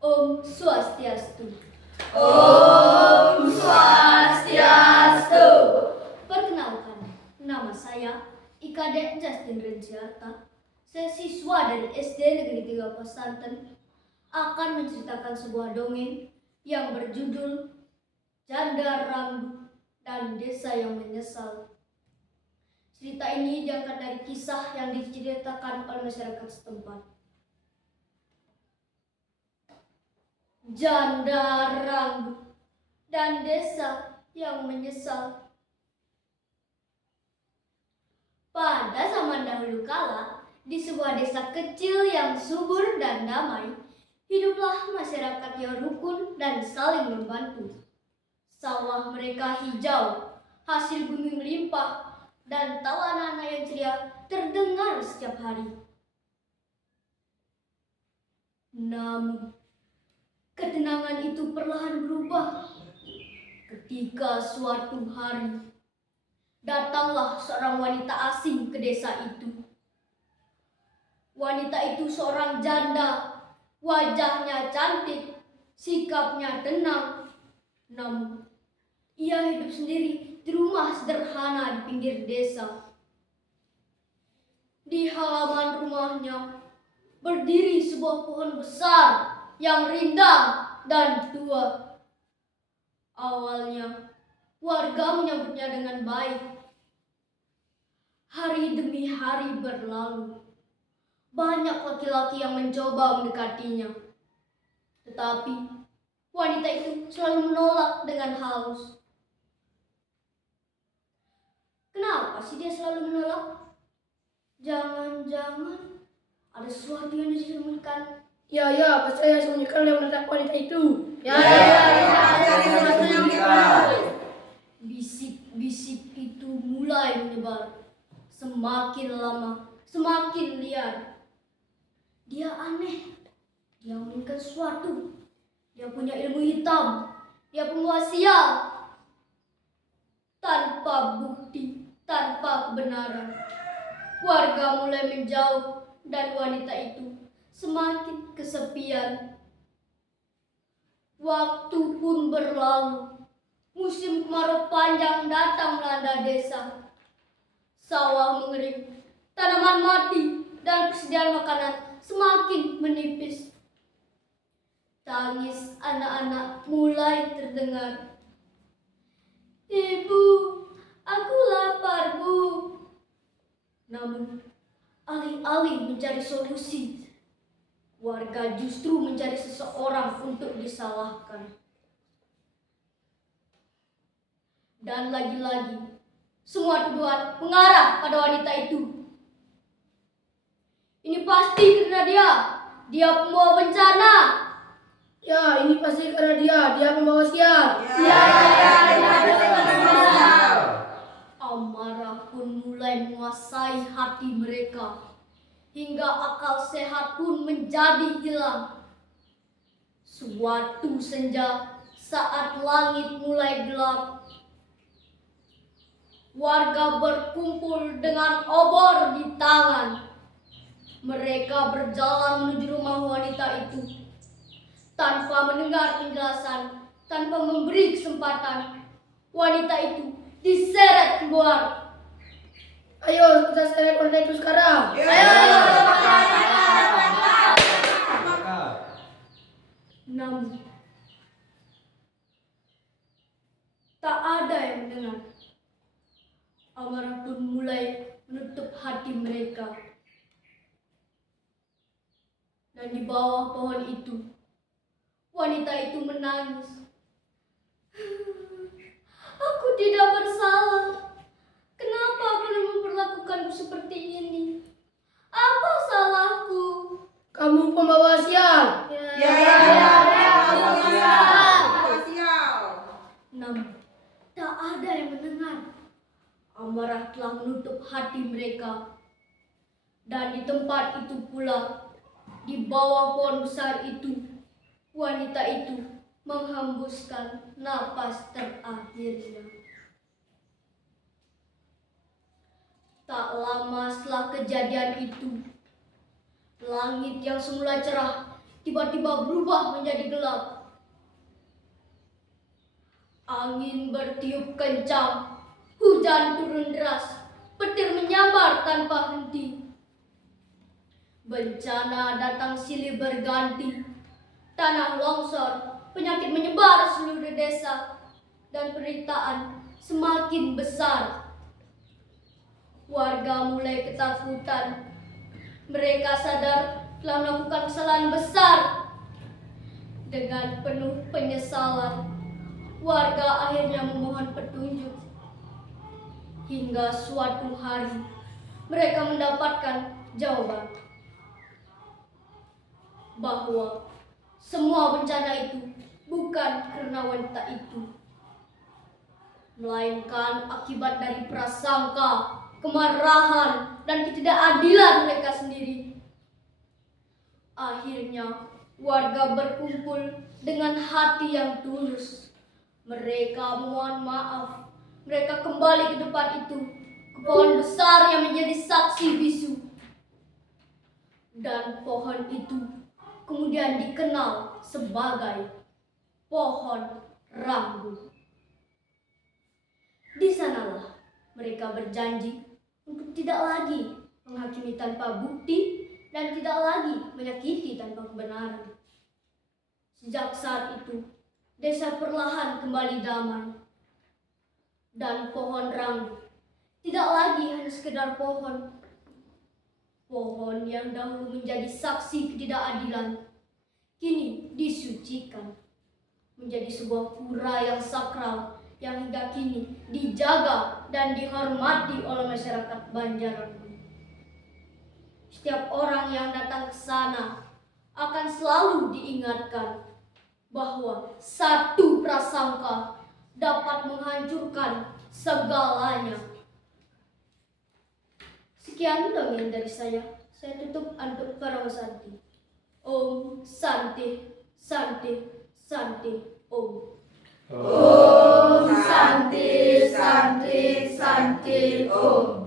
Om Swastiastu. Om Swastiastu. Perkenalkan, nama saya Ikadek Justin Renciarta. Saya siswa dari SD Negeri 3 Pasanten akan menceritakan sebuah dongeng yang berjudul Janda Ranggu dan Desa yang Menyesal. Cerita ini diangkat dari kisah yang diceritakan oleh masyarakat setempat. Janda Ranggu dan Desa yang Menyesal. Pada zaman dahulu kala, di sebuah desa kecil yang subur dan damai, hiduplah masyarakat yang rukun dan saling membantu. Sawah mereka hijau, hasil bumi melimpah, dan tawa anak-anak yang ceria terdengar setiap hari. Namun, ketenangan itu perlahan berubah ketika suatu hari datanglah seorang wanita asing ke desa itu. Wanita itu seorang janda, wajahnya cantik, sikapnya tenang. Namun, ia hidup sendiri di rumah sederhana di pinggir desa. Di halaman rumahnya berdiri sebuah pohon besar yang rindang dan tua. Awalnya, warga menyambutnya dengan baik. Hari demi hari berlalu. Banyak laki-laki yang mencoba mendekatinya. Tetapi wanita itu selalu menolak dengan halus. Kenapa sih dia selalu menolak? Jangan-jangan ada sesuatu yang disembunyikan. Ya, pasti saya sembunyikan yang menatap wanita itu. Ya. Bisik-bisik itu mulai menyebar. Semakin lama, semakin liar. Dia aneh. Dia menginginkan sesuatu. Dia punya ilmu hitam. Dia pembawa sial. Tanpa bukti, tanpa kebenaran, warga mulai menjauh dan wanita itu semakin kesepian. Waktu pun berlalu. Musim kemarau panjang datang melanda desa. Sawah mengering, tanaman mati, dan persediaan makanan semakin menipis. Tangis anak-anak mulai terdengar. Ibu, aku lapar, Bu. Namun, alih-alih mencari solusi, warga justru mencari seseorang untuk disalahkan. Dan lagi-lagi, semua tuduhan mengarah pada wanita itu. Ini pasti karena dia pembawa bencana. Ya, ini pasti karena dia pembawa sial. Amarah pun mulai menguasai hati mereka, hingga akal sehat pun menjadi hilang. Suatu senja, saat langit mulai gelap, warga berkumpul dengan obor di tangan. Mereka berjalan menuju rumah wanita itu. Tanpa mendengar penjelasan, tanpa memberi kesempatan, wanita itu diseret keluar. Ayo, kita seret wanita itu sekarang. Namun, tak ada yang mendengar. Amarah pun mulai menutup hati mereka. Dan di bawah pohon itu, wanita itu menangis. Aku tidak bersalah. Kenapa kalian memperlakukanku seperti ini? Apa salahku? Kamu pembawa sial. Namun, tak ada yang mendengar. Amarah telah menutup hati mereka. Dan di tempat itu pula, di bawah pohon besar itu, wanita itu menghembuskan napas terakhirnya. Tak lama setelah kejadian itu, langit yang semula cerah tiba-tiba berubah menjadi gelap. Angin bertiup kencang, hujan turun deras, petir menyambar tanpa henti. Bencana datang silih berganti, tanah longsor, penyakit menyebar seluruh desa, dan penderitaan semakin besar. Warga mulai ketakutan. Mereka sadar telah melakukan kesalahan besar. Dengan penuh penyesalan, warga akhirnya memohon petunjuk. Hingga suatu hari, mereka mendapatkan jawaban bahwa semua bencana itu bukan karena wanita itu, melainkan akibat dari prasangka, kemarahan, dan ketidakadilan mereka sendiri. Akhirnya, warga berkumpul dengan hati yang tulus. Mereka mohon maaf. Mereka kembali ke tempat itu, ke pohon besar yang menjadi saksi bisu. Dan pohon itu kemudian dikenal sebagai pohon rambu. Di sanalah mereka berjanji untuk tidak lagi menghakimi tanpa bukti dan tidak lagi menyakiti tanpa kebenaran. Sejak saat itu, desa perlahan kembali damai. Dan pohon rambu tidak lagi hanya sekedar pohon. Pohon yang dahulu menjadi saksi ketidakadilan, kini disucikan menjadi sebuah pura yang sakral yang hingga kini dijaga dan dihormati oleh masyarakat Banjarnegara. Setiap orang yang datang ke sana akan selalu diingatkan bahwa satu prasangka dapat menghancurkan segalanya. Sekian dongeng dari saya. Saya tutup untuk Parawasanti. Om Santi, Santi, Santi, Om. Om Santi, Santi, Santi, Om.